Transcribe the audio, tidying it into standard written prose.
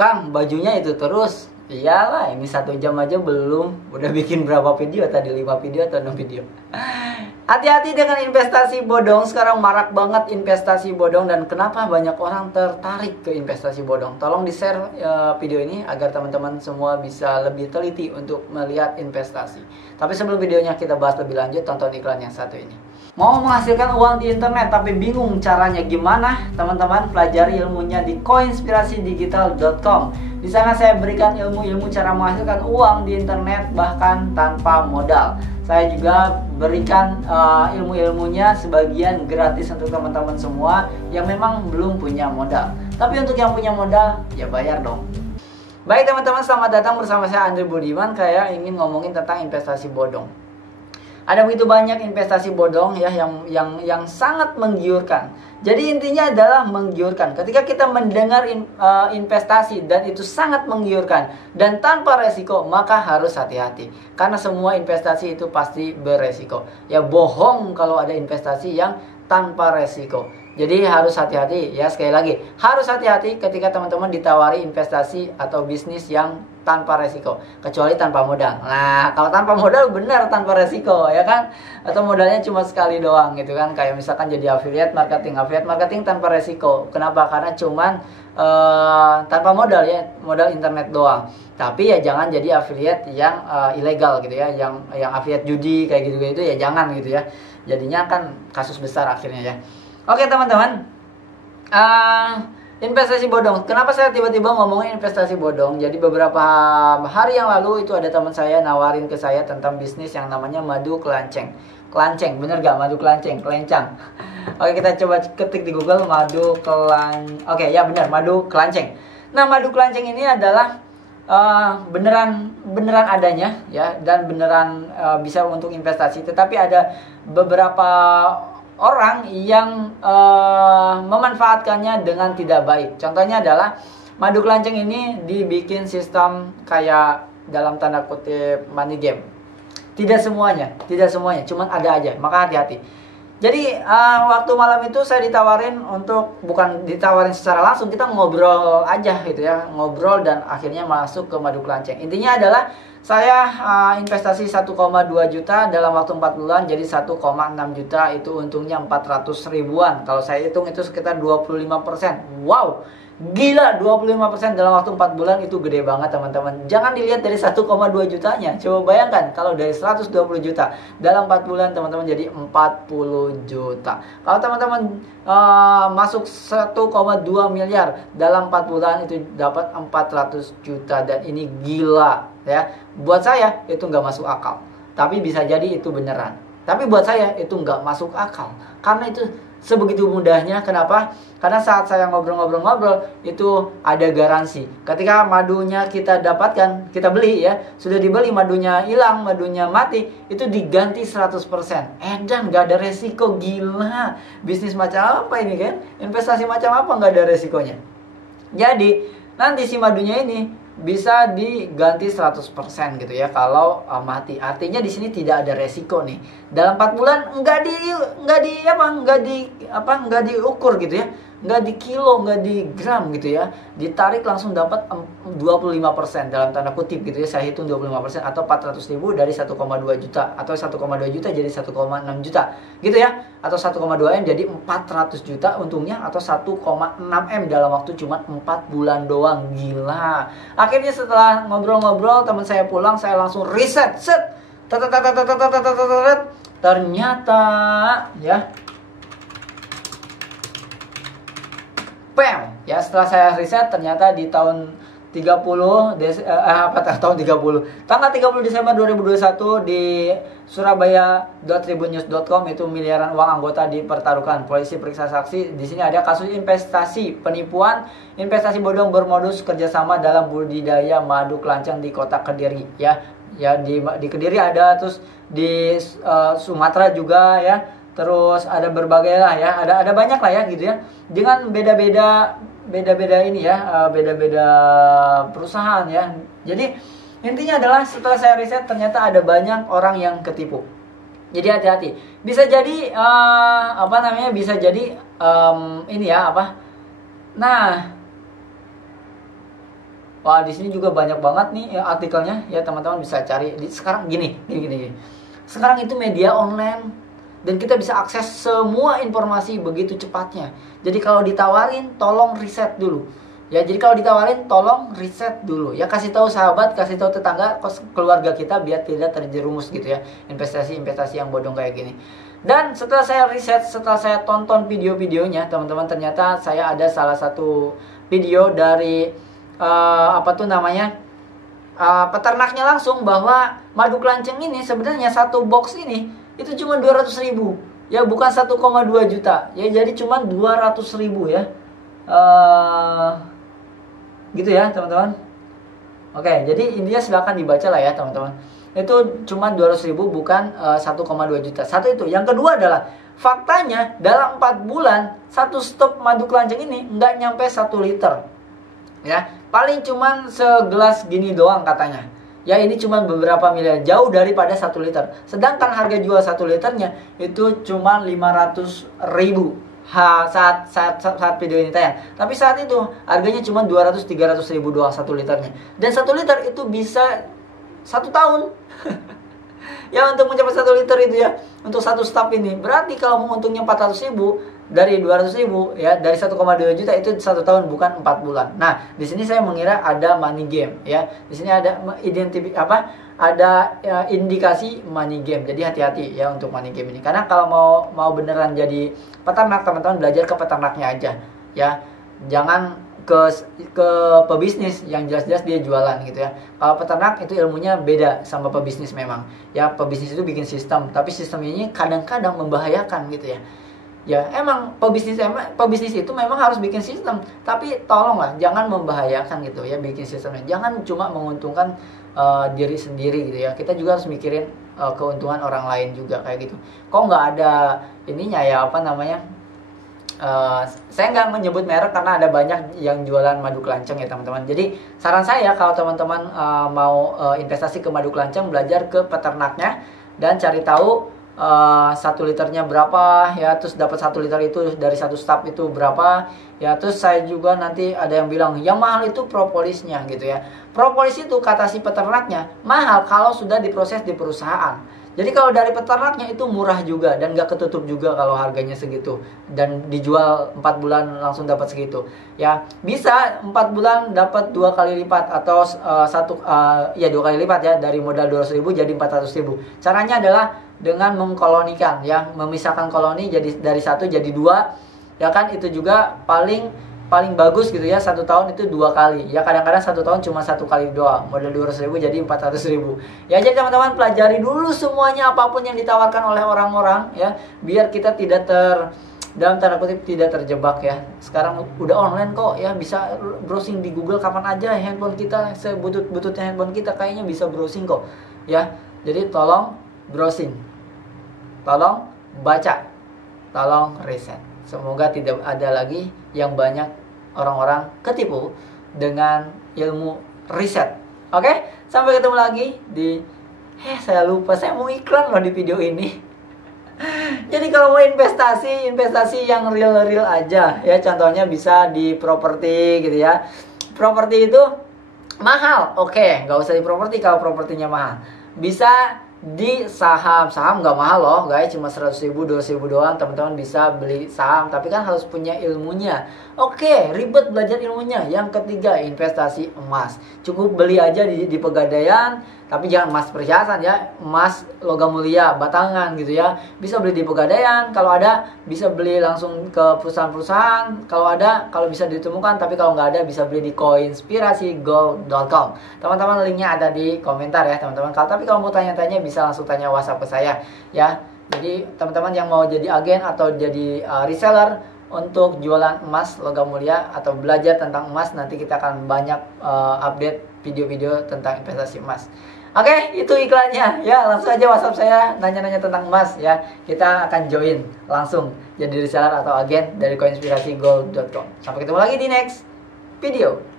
Kang, bajunya itu terus. Iyalah, ini 1 jam aja belum. Udah bikin berapa video tadi? 5 video atau 6 video. Hati-hati dengan investasi bodong. Sekarang marak banget investasi bodong. Dan kenapa banyak orang tertarik ke investasi bodong? Tolong di-share video ini agar teman-teman semua bisa lebih teliti untuk melihat investasi. Tapi sebelum videonya kita bahas lebih lanjut, tonton iklan yang satu ini. Mau menghasilkan uang di internet tapi bingung caranya gimana? Teman-teman, pelajari ilmunya di koinspirasidigital.com. Di sana saya berikan ilmu-ilmu cara menghasilkan uang di internet bahkan tanpa modal. Saya juga berikan ilmu-ilmunya sebagian gratis untuk teman-teman semua yang memang belum punya modal. Tapi untuk yang punya modal, ya bayar dong. Baik teman-teman, selamat datang bersama saya Andre Budiman. Saya ingin ngomongin tentang investasi bodong. Ada begitu banyak investasi bodong ya yang sangat menggiurkan. Jadi intinya adalah menggiurkan. Ketika kita mendengar investasi dan itu sangat menggiurkan dan tanpa resiko, maka harus hati-hati. Karena semua investasi itu pasti beresiko. Ya bohong kalau ada investasi yang tanpa resiko. Jadi harus hati-hati ya, sekali lagi harus hati-hati ketika teman-teman ditawari investasi atau bisnis yang tanpa resiko, kecuali tanpa modal. Nah, kalau tanpa modal benar tanpa resiko ya kan, atau modalnya cuma sekali doang gitu kan, kayak misalkan jadi affiliate marketing tanpa resiko. Kenapa? Karena cuman tanpa modal ya, modal internet doang. Tapi ya jangan jadi affiliate yang ilegal gitu ya, yang affiliate judi kayak gitu ya jangan gitu ya. Jadinya kan kasus besar akhirnya ya. Oke teman-teman, investasi bodong. Kenapa saya tiba-tiba ngomongin investasi bodong? Jadi beberapa hari yang lalu itu ada teman saya nawarin ke saya tentang bisnis yang namanya madu kelanceng. Kelanceng, bener gak? Madu kelanceng, kelencang. Oke, kita coba ketik di Google madu Oke, ya benar, madu kelanceng. Nah, madu kelanceng ini adalah beneran adanya ya, dan beneran bisa untuk investasi. Tetapi ada beberapa orang yang memanfaatkannya dengan tidak baik. Contohnya adalah madu kelanceng ini dibikin sistem kayak dalam tanda kutip money game. Tidak semuanya, cuman ada aja. Maka hati-hati. Jadi waktu malam itu saya ditawarin untuk, bukan ditawarin secara langsung, kita ngobrol aja gitu ya, ngobrol dan akhirnya masuk ke madu kelanceng. Intinya adalah saya investasi 1,2 juta dalam waktu 4 bulan, jadi 1,6 juta, itu untungnya 400 ribuan. Kalau saya hitung itu sekitar 25%. Wow, gila, 25% dalam waktu 4 bulan itu gede banget teman-teman. Jangan dilihat dari 1,2 jutanya. Coba bayangkan kalau dari 120 juta dalam 4 bulan teman-teman jadi 40 juta. Kalau teman-teman masuk 1,2 miliar dalam 4 bulan itu dapat 400 juta, dan ini gila ya. Buat saya itu nggak masuk akal, tapi bisa jadi itu beneran. Tapi buat saya itu nggak masuk akal karena itu sebegitu mudahnya. Kenapa? Karena saat saya ngobrol-ngobrol itu ada garansi. Ketika madunya kita dapatkan, kita beli ya, sudah dibeli, madunya hilang, madunya mati, itu diganti 100%. Dan gak ada resiko. Gila, bisnis macam apa ini kan? Investasi macam apa gak ada resikonya? Jadi nanti si madunya ini bisa diganti 100% gitu ya kalau mati. Artinya di sini tidak ada resiko nih. Dalam 4 bulan enggak diukur gitu ya. Enggak di kilo, enggak di gram gitu ya. Ditarik langsung dapat 25% dalam tanda kutip gitu ya. Saya hitung 25% atau 400 ribu dari 1,2 juta, atau 1,2 juta jadi 1,6 juta gitu ya. Atau 1,2 M jadi 400 juta untungnya, atau 1,6 M dalam waktu cuma 4 bulan doang. Gila. Akhirnya setelah ngobrol-ngobrol, teman saya pulang, saya langsung riset. Ternyata ya, ya setelah saya riset ternyata di tahun 30 tanggal 30 Desember 2021 di surabaya.tribunnews.com itu miliaran uang anggota dipertaruhkan. Polisi periksa saksi. Di sini ada kasus investasi penipuan, investasi bodong bermodus kerjasama dalam budidaya madu kelanceng di kota Kediri ya. Ya di Kediri ada, terus di Sumatera juga ya. Terus ada berbagai lah ya, ada banyak lah ya gitu ya. Dengan beda-beda ini ya, beda-beda perusahaan ya. Jadi intinya adalah setelah saya riset ternyata ada banyak orang yang ketipu. Jadi hati-hati. Bisa jadi bisa jadi ini ya apa. Nah, Wah, di sini juga banyak banget nih ya artikelnya ya, teman-teman bisa cari. Sekarang gini. Sekarang itu media online dan kita bisa akses semua informasi begitu cepatnya. Jadi kalau ditawarin tolong riset dulu. Ya, jadi kalau ditawarin tolong riset dulu. Ya, kasih tahu sahabat, kasih tahu tetangga, keluarga kita biar tidak terjerumus gitu ya. Investasi-investasi yang bodong kayak gini. Dan setelah saya riset, setelah saya tonton video-videonya, teman-teman, ternyata saya ada salah satu video dari peternaknya langsung, bahwa madu kelanceng ini sebenarnya satu box ini itu cuma 200.000 ya, bukan 1,2 juta ya, jadi cuma 200.000 ya, gitu ya teman-teman. Oke, jadi intinya silahkan dibaca lah ya teman-teman. Itu cuma 200.000 bukan 1,2 juta. Satu itu. Yang kedua adalah faktanya dalam 4 bulan satu stok madu kelanceng ini nggak nyampe 1 liter ya, paling cuman segelas gini doang katanya ya. Ini cuma beberapa miliar, jauh daripada 1 liter. Sedangkan harga jual 1 liternya itu cuma 500.000 saat video ini tayang. Tapi saat itu harganya cuma 200-300.000 doang 1 liternya. Dan 1 liter itu bisa 1 tahun ya, untuk mencapai 1 liter itu ya, untuk satu staf ini. Berarti kalau mau untungnya 400.000 dari 200.000 ya, dari 1,2 juta itu 1 tahun, bukan 4 bulan. Nah, di sini saya mengira ada money game ya. Di sini ada indikasi money game. Jadi hati-hati ya untuk money game ini. Karena kalau mau beneran jadi peternak, teman-teman belajar ke peternaknya aja ya. Jangan ke pebisnis yang jelas-jelas dia jualan gitu ya. Kalau peternak itu ilmunya beda sama pebisnis memang. Ya, pebisnis itu bikin sistem, tapi sistemnya ini kadang-kadang membahayakan gitu ya. Ya, emang pebisnis itu memang harus bikin sistem, tapi tolonglah jangan membahayakan gitu ya bikin sistemnya. Jangan cuma menguntungkan diri sendiri gitu ya. Kita juga harus mikirin keuntungan orang lain juga kayak gitu. Kok nggak ada ininya ya, saya nggak menyebut merek karena ada banyak yang jualan madu kelanceng ya teman-teman. Jadi saran saya kalau teman-teman mau investasi ke madu kelanceng, belajar ke peternaknya dan cari tahu 1 liternya berapa ya, terus dapat 1 liter itu dari satu staf itu berapa ya. Terus saya juga nanti ada yang bilang yang mahal itu propolisnya gitu ya. Propolis itu kata si peternaknya mahal kalau sudah diproses di perusahaan. Jadi kalau dari peternaknya itu murah juga dan gak ketutup juga kalau harganya segitu, dan dijual 4 bulan langsung dapat segitu ya. Bisa 4 bulan dapat 2 kali lipat atau 2 kali lipat ya, dari modal 200.000 jadi 400.000. Caranya adalah dengan mengkolonikan ya, memisahkan koloni jadi dari 1 jadi 2 ya kan. Itu juga paling bagus gitu ya, 1 tahun itu 2 kali ya. Kadang-kadang 1 tahun cuma 1 kali doang, modal 200.000 jadi 400.000 ya. Jadi teman-teman pelajari dulu semuanya, apapun yang ditawarkan oleh orang-orang ya, biar kita tidak dalam tanda kutip tidak terjebak ya. Sekarang udah online kok ya, bisa browsing di Google kapan aja. Handphone kita sebutut-bututnya handphone kita kayaknya bisa browsing kok ya. Jadi tolong browsing, tolong baca, tolong riset. Semoga tidak ada lagi yang banyak orang-orang ketipu dengan ilmu riset. Oke, sampai ketemu lagi di saya lupa, saya mau iklan loh di video ini. Jadi kalau mau investasi yang real aja ya, contohnya bisa di properti gitu ya. Properti itu mahal, oke, nggak usah di properti kalau propertinya mahal. Bisa di saham nggak mahal loh guys, cuma 100.000 200.000 doang. Teman-teman bisa beli saham, tapi kan harus punya ilmunya. Oke, ribet belajar ilmunya. Yang ketiga, investasi emas. Cukup beli aja di Pegadaian, tapi jangan emas perhiasan ya, emas logam mulia batangan gitu ya. Bisa beli di Pegadaian, kalau ada bisa beli langsung ke perusahaan-perusahaan kalau bisa ditemukan. Tapi kalau nggak ada bisa beli di koinspirasigold.com. Teman-teman, linknya ada di komentar ya teman-teman. Tapi kalau mau tanya-tanya bisa langsung tanya WhatsApp ke saya ya. Jadi teman-teman yang mau jadi agen atau jadi reseller untuk jualan emas logam mulia atau belajar tentang emas, nanti kita akan banyak update video-video tentang investasi emas. Oke, itu iklannya ya. Langsung aja WhatsApp saya nanya-nanya tentang emas ya. Kita akan join langsung jadi reseller atau agen dari koinspirasigold.com. Sampai ketemu lagi di next video.